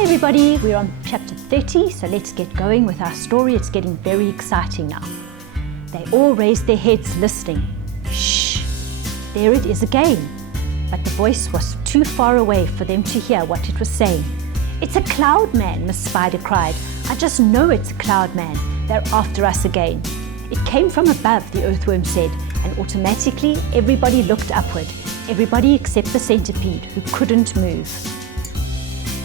Hi everybody, we're on chapter 30, so let's get going with our story. It's getting very exciting now. They all raised their heads listening. Shh, there it is again. But the voice was too far away for them to hear what it was saying. It's a cloud man, Miss Spider cried. I just know it's a cloud man. They're after us again. It came from above, the earthworm said, and automatically everybody looked upward. Everybody except the centipede, who couldn't move.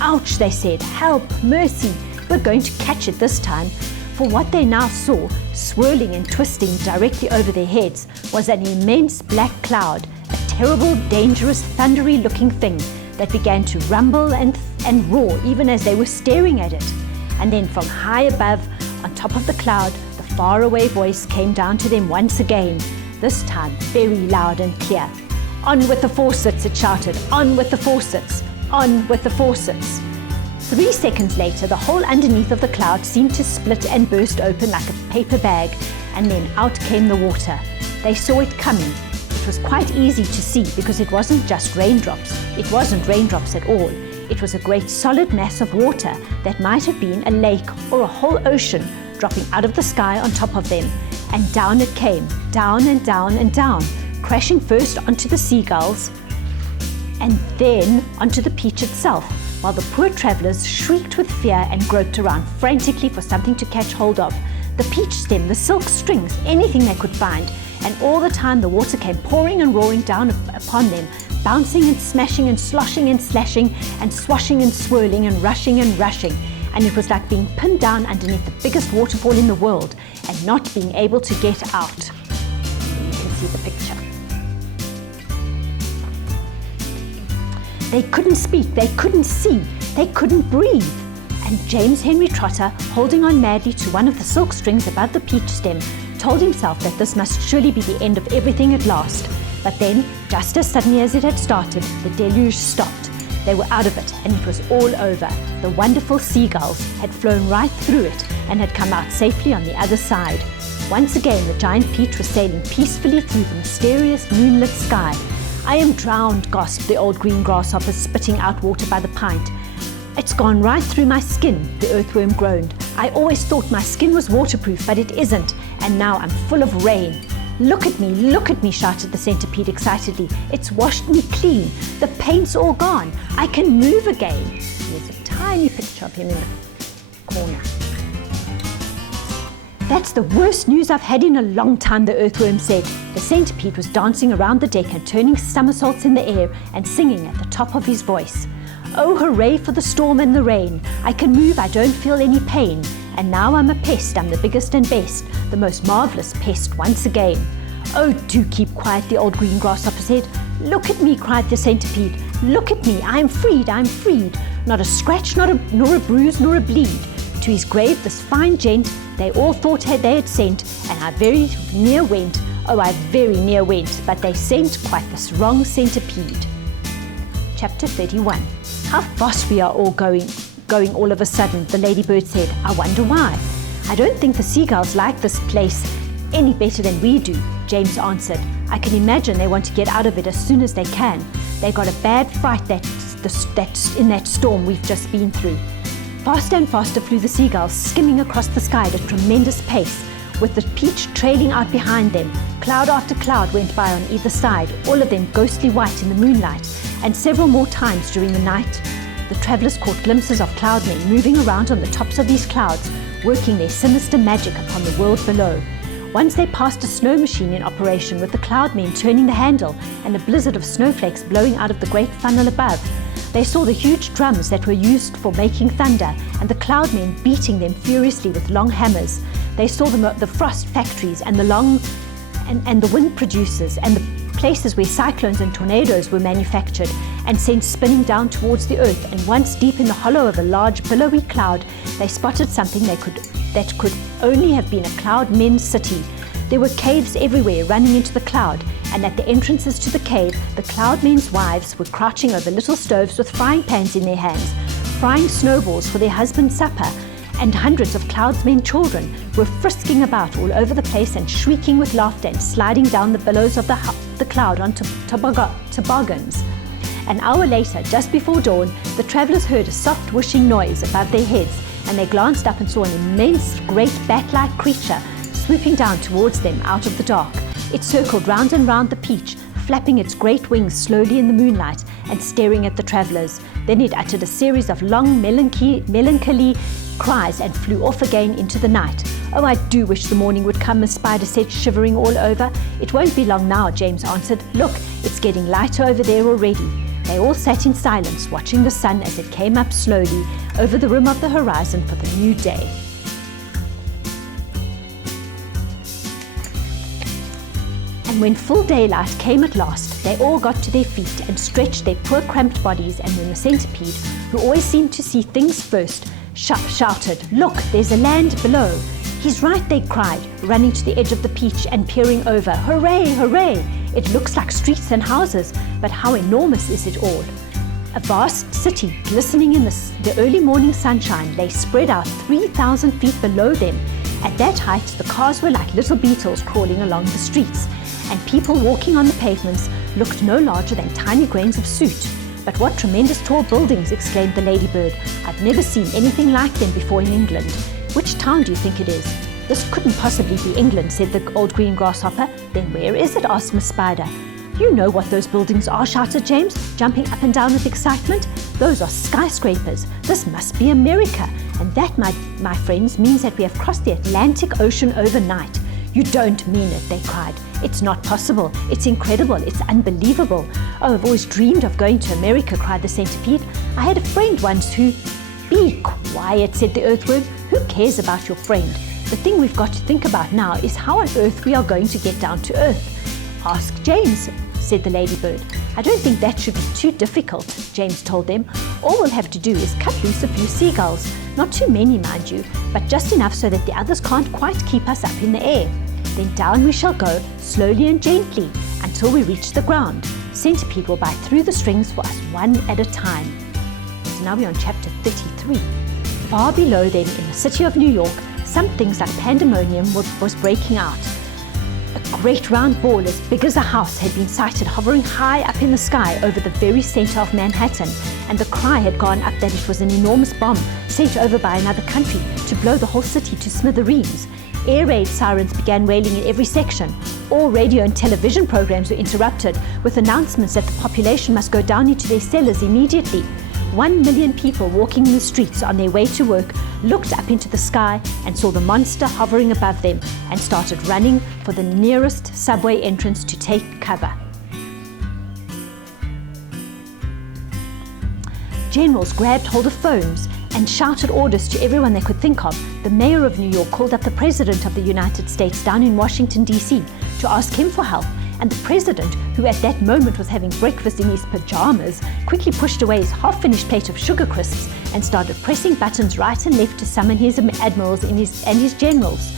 Ouch, they said. Help, mercy. We're going to catch it this time. For what they now saw, swirling and twisting directly over their heads, was an immense black cloud, a terrible, dangerous, thundery-looking thing that began to rumble and roar even as they were staring at it. And then from high above, on top of the cloud, the faraway voice came down to them once again, this time very loud and clear. On with the faucets, it shouted. On with the faucets. On with the faucets. 3 seconds later, the hole underneath of the cloud seemed to split and burst open like a paper bag, and then out came the water. They saw it coming. It was quite easy to see because it wasn't just raindrops. It wasn't raindrops at all. It was a great solid mass of water that might have been a lake or a whole ocean dropping out of the sky on top of them. And down it came, down and down and down, crashing first onto the seagulls, and then onto the peach itself, while the poor travellers shrieked with fear and groped around frantically for something to catch hold of. The peach stem, the silk strings, anything they could find, and all the time the water came pouring and roaring down upon them, bouncing and smashing and sloshing and slashing and swashing and swirling and rushing, and it was like being pinned down underneath the biggest waterfall in the world and not being able to get out. You can see the picture. They couldn't speak, they couldn't see, they couldn't breathe. And James Henry Trotter, holding on madly to one of the silk strings above the peach stem, told himself that this must surely be the end of everything at last. But then, just as suddenly as it had started, the deluge stopped. They were out of it, and it was all over. The wonderful seagulls had flown right through it and had come out safely on the other side. Once again, the giant peach was sailing peacefully through the mysterious moonlit sky. I am drowned, gasped the old green grasshopper, spitting out water by the pint. It's gone right through my skin, the earthworm groaned. I always thought my skin was waterproof, but it isn't, and now I'm full of rain. Look at me, shouted the centipede excitedly. It's washed me clean. The paint's all gone. I can move again. There's a tiny picture of him in the corner. That's the worst news I've had in a long time, the earthworm said. The centipede was dancing around the deck and turning somersaults in the air and singing at the top of his voice. Oh, hooray for the storm and the rain. I can move, I don't feel any pain. And now I'm a pest, I'm the biggest and best, the most marvellous pest once again. Oh, do keep quiet, the old green grasshopper said. Look at me, cried the centipede. Look at me, I'm freed, I'm freed. Not a scratch, nor a bruise, nor a bleed. To his grave, this fine gent, they all thought they had sent, and I very near went. Oh, I very near went, but they sent quite this wrong centipede. Chapter 31. How fast we are all going all of a sudden, the ladybird said. I wonder why. I don't think the seagulls like this place any better than we do, James answered. I can imagine they want to get out of it as soon as they can. They got a bad fright in that storm we've just been through. Faster and faster flew the seagulls, skimming across the sky at a tremendous pace, with the peach trailing out behind them. Cloud after cloud went by on either side, all of them ghostly white in the moonlight, and several more times during the night, the travellers caught glimpses of cloudmen moving around on the tops of these clouds, working their sinister magic upon the world below. Once they passed a snow machine in operation with the cloudmen turning the handle and a blizzard of snowflakes blowing out of the great funnel above. They saw the huge drums that were used for making thunder and the cloudmen beating them furiously with long hammers. They saw the frost factories and the wind producers and the places where cyclones and tornadoes were manufactured and sent spinning down towards the earth. And once deep in the hollow of a large billowy cloud, they spotted something that could only have been a cloudmen's city. There were caves everywhere running into the cloud, and at the entrances to the cave, the cloudmen's wives were crouching over little stoves with frying pans in their hands, frying snowballs for their husband's supper, and hundreds of cloudsmen children were frisking about all over the place and shrieking with laughter and sliding down the billows of the cloud onto toboggans. An hour later, just before dawn, the travellers heard a soft whooshing noise above their heads, and they glanced up and saw an immense, great bat-like creature swooping down towards them out of the dark. It circled round and round the peach, flapping its great wings slowly in the moonlight and staring at the travellers. Then it uttered a series of long, melancholy cries and flew off again into the night. "Oh, I do wish the morning would come," Miss Spider said, shivering all over. "It won't be long now," James answered. "Look, it's getting lighter over there already." They all sat in silence, watching the sun as it came up slowly over the rim of the horizon for the new day. And when full daylight came at last, they all got to their feet and stretched their poor cramped bodies, and then the centipede, who always seemed to see things first, shouted, "Look, there's a land below." "He's right," they cried, running to the edge of the peach and peering over. "Hooray, hooray! It looks like streets and houses, but how enormous is it all?" A vast city, glistening in the early morning sunshine, lay spread out 3,000 feet below them. At that height, the cars were like little beetles crawling along the streets, and people walking on the pavements looked no larger than tiny grains of soot. "But what tremendous tall buildings!" exclaimed the ladybird. "I've never seen anything like them before in England. Which town do you think it is?" "This couldn't possibly be England," said the old green grasshopper. "Then where is it?" asked Miss Spider. "You know what those buildings are," shouted James, jumping up and down with excitement. "Those are skyscrapers. This must be America. And that, my friends, means that we have crossed the Atlantic Ocean overnight." "You don't mean it," they cried. "It's not possible. It's incredible. It's unbelievable. Oh, I've always dreamed of going to America," cried the centipede. "I had a friend once who—" "Be quiet," said the earthworm. "Who cares about your friend? The thing we've got to think about now is how on earth we are going to get down to earth." "Ask James," said the ladybird. "I don't think that should be too difficult," James told them. "All we'll have to do is cut loose a few seagulls. Not too many, mind you, but just enough so that the others can't quite keep us up in the air. Then down we shall go, slowly and gently, until we reach the ground. Centipede will bite through the strings for us one at a time." So now we're on chapter 33. Far below them in the city of New York, some things like pandemonium was breaking out. A great round ball as big as a house had been sighted hovering high up in the sky over the very center of Manhattan, and the cry had gone up that it was an enormous bomb sent over by another country to blow the whole city to smithereens. Air raid sirens began wailing in every section. All radio and television programs were interrupted with announcements that the population must go down into their cellars immediately. 1 million people walking in the streets on their way to work looked up into the sky and saw the monster hovering above them and started running for the nearest subway entrance to take cover. Generals grabbed hold of phones and shouted orders to everyone they could think of. The mayor of New York called up the president of the United States down in Washington, D.C. to ask him for help, and the president, who at that moment was having breakfast in his pajamas, quickly pushed away his half-finished plate of sugar crisps and started pressing buttons right and left to summon his admirals and his generals.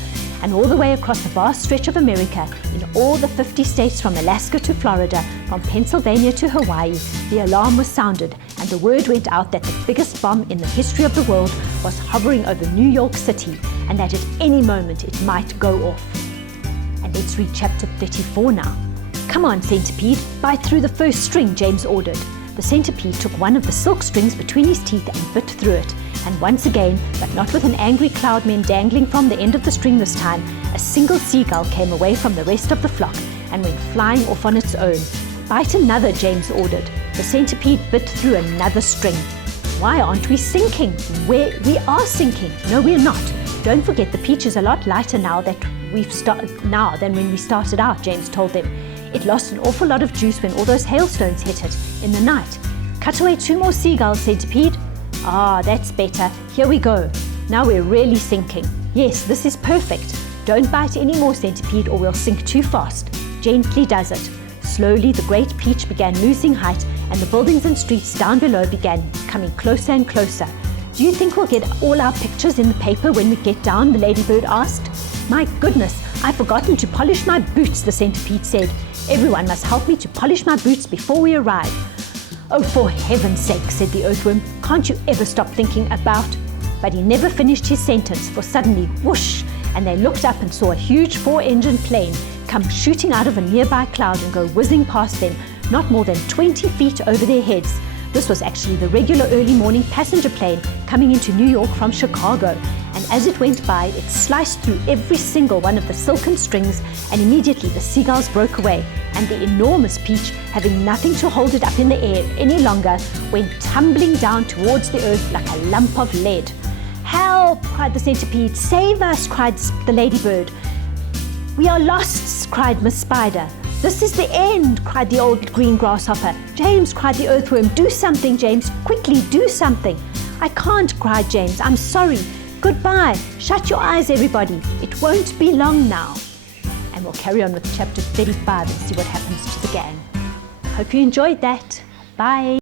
And all the way across the vast stretch of America, in all the 50 states from Alaska to Florida, from Pennsylvania to Hawaii, the alarm was sounded, and the word went out that the biggest bomb in the history of the world was hovering over New York City, and that at any moment it might go off. And let's read chapter 34 now. "Come on, centipede, bite through the first string," James ordered. The centipede took one of the silk strings between his teeth and bit through it. And once again, but not with an angry cloudman dangling from the end of the string this time, a single seagull came away from the rest of the flock and went flying off on its own. "Bite another," James ordered. The centipede bit through another string. "Why aren't we sinking?" We are sinking. No, we're not. Don't forget the peach is a lot lighter now than when we started out, James told them. "It lost an awful lot of juice when all those hailstones hit it in the night." "Cut away 2 more seagulls, centipede." "Ah, that's better. Here we go. Now we're really sinking. Yes, this is perfect. Don't bite any more, centipede, or we'll sink too fast. Gently does it." Slowly, the great peach began losing height, and the buildings and streets down below began coming closer and closer. "Do you think we'll get all our pictures in the paper when we get down?" the ladybird asked. "My goodness, I've forgotten to polish my boots," the centipede said. "Everyone must help me to polish my boots before we arrive." "Oh, for heaven's sake," said the earthworm, "can't you ever stop thinking about—" But he never finished his sentence, for suddenly, whoosh, and they looked up and saw a huge 4-engine plane come shooting out of a nearby cloud and go whizzing past them, not more than 20 feet over their heads. This was actually the regular early morning passenger plane coming into New York from Chicago, and as it went by, it sliced through every single one of the silken strings, and immediately the seagulls broke away, and the enormous peach, having nothing to hold it up in the air any longer, went tumbling down towards the earth like a lump of lead. "Help!" cried the centipede. "Save us!" cried the ladybird. "We are lost!" cried Miss Spider. "This is the end!" cried the old green grasshopper. "James!" cried the earthworm. "Do something, James! Quickly, do something!" "I can't!" cried James. "I'm sorry. Goodbye. Shut your eyes, everybody. It won't be long now." And we'll carry on with chapter 35 and see what happens to the gang. Hope you enjoyed that. Bye.